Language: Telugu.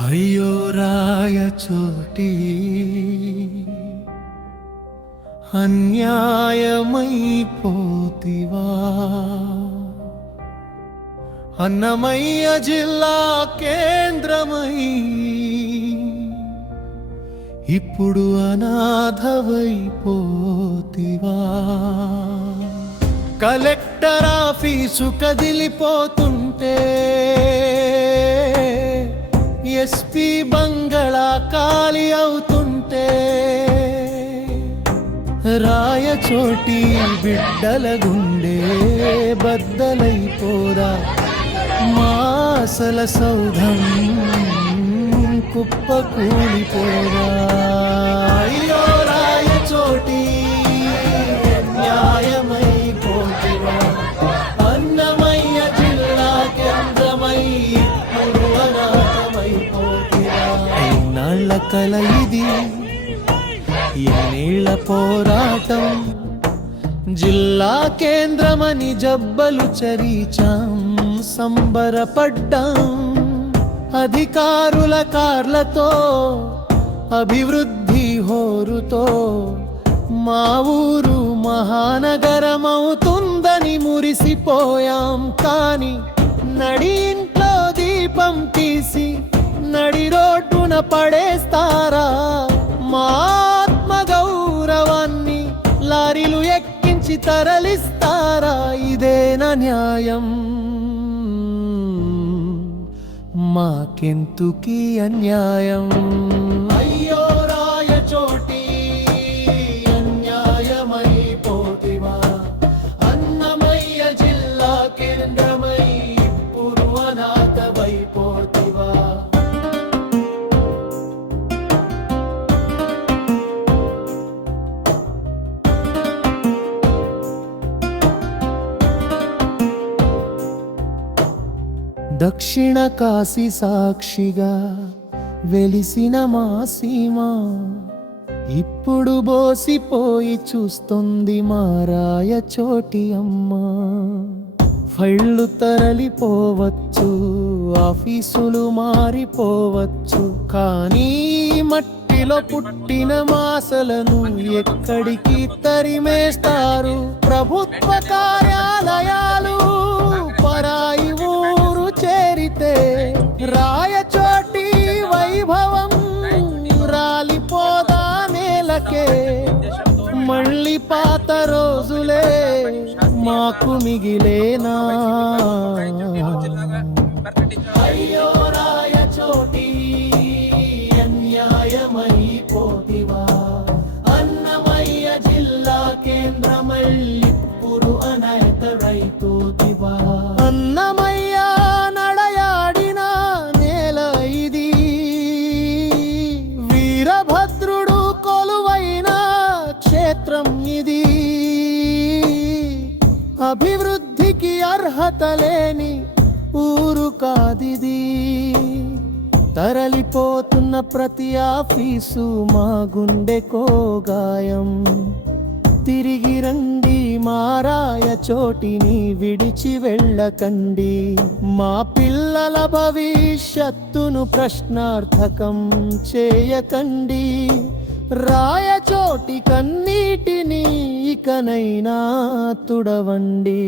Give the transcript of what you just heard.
అయ్యో రాయచోటి అన్యాయమైపోతివా అన్నమయ్య జిల్లా కేంద్రమై ఇప్పుడు అనాథవైపోతివా కలెక్టర్ ఆఫీసు కదిలిపోతుంటే ఎస్పీ బంగళా ఖాళీ అవుతుంటే రాయచోటి బిడ్డల గుండె బద్దలైపోరా మాసల సౌధం కుప్ప కూలిపోరా అయ్యో రాయచోటి న్యాయమైపోతివా అన్నమయ్య జిల్లా కేంద్రమై ఇప్పుడు అనాథమైపోతివా ఎన్నాళ్ళ కల ఇది ఎన్నేళ్ల పోరాటం జిల్లా కేంద్రమని జబ్బలు చరీచాం సంబరపడ్డాం అధికారుల కార్లతో అభివృద్ధి హోరుతో మా ఊరు మహానగరమవుతుందని మురిసిపోయాం కానీ నడి ఇంట్లో దీపం తీసి నడి రోడ్డున పడేస్తారా మా ఆత్మ గౌరవాన్ని లారీలు ఎక్కించి తరలిస్తారా ఇదేనా న్యాయం మాకెంతుకీ అన్యాయం అయ్యో రాయచోటి అన్యాయమైపోతివా అన్నమయ్య జిల్లా కేంద్రమై ఇప్పుడు అనాథవైపోతివా దక్షిణ కాశీ సాక్షిగా వెలిసిన మా సీమ ఇప్పుడు బోసిపోయి చూస్తుంది మా రాయచోటి అమ్మ ఫైళ్ళు తరలిపోవచ్చు ఆఫీసులు మారిపోవచ్చు కానీ మట్టిలో పుట్టిన మాసలను ఎక్కడికి తరిమేస్తారు ప్రభుత్వ కార్యాలయాలు పరాయి ఊరు చేరితే రాయచోటి వైభవం రాలిపోదా నేలకే మళ్ళీ పాత రోజులే మాకు మిగిలేనా అయ్యో రాయచోటి అన్యాయమైపోతివా అన్నమయ్య జిల్లా కేంద్రమై ఇప్పుడు అనాథరైపోతివా అన్నమయ్య నడయాడిన నేల ఇది వీరభద్రుడు కొలువైన క్షేత్రం ఇది అభివృద్ధికి అర్హత లేని ఊరు కాదిది తరలిపోతున్న ప్రతి ఆఫీసు మా గుండెకో గాయం తిరిగి రండి మా రాయచోటిని విడిచి వెళ్ళకండి మా పిల్లల భవిష్యత్తును ప్రశ్నార్థకం చేయకండి రాయచోటి కన్నీటిని ఇకనైనా తుడవండి